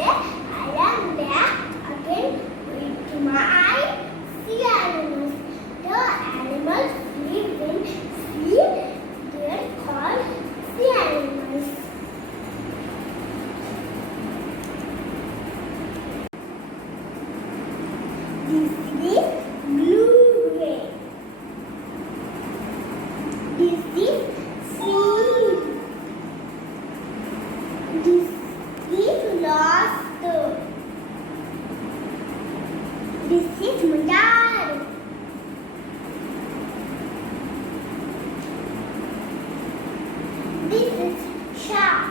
I am back again with my sea animals. The animals live in sea. They are called sea animals. This is blue whale. This is sea. This is lost. This is Mundar. This is shark.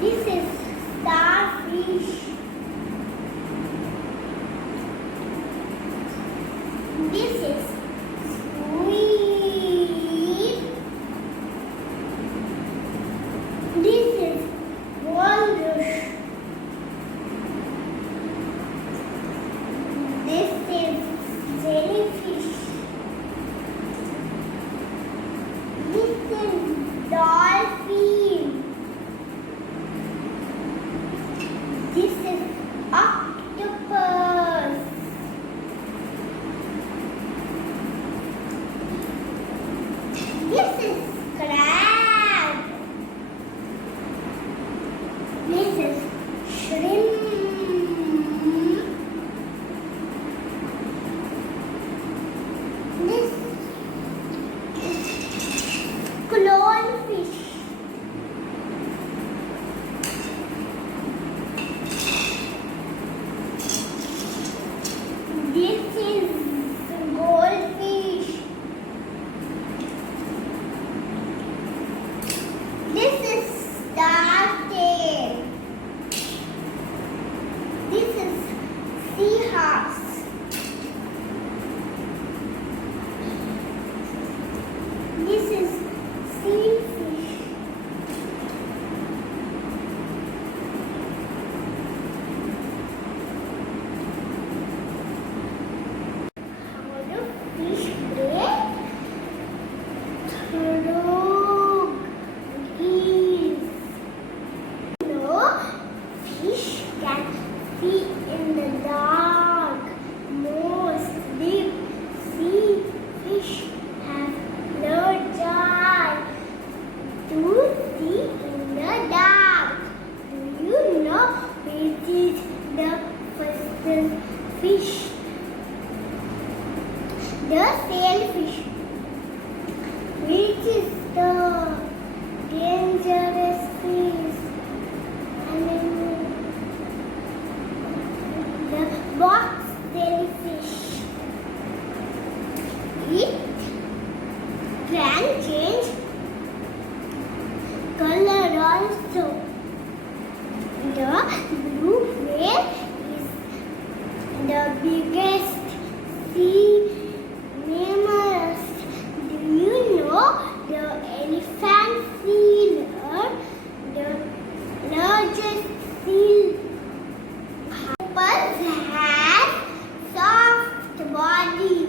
This is starfish. This is squid. This is walrus. This is jellyfish. This is dolphin. This is octopus. This is crab. This is shrimp. This is clownfish. This is goldfish. This is startail. This is seahorse. This is seafish. How do fish breathe? Through gills. No, fish can see in the dark. Most deep sea fish have large eyes to see in the dark. Do you know which is the fastest fish? The sailfish. Which is the dangerous fish? The box jellyfish. It can change color also. The blue whale is the biggest sea mammal. Do you know the elephant seal are the largest seal? Octopus has soft body.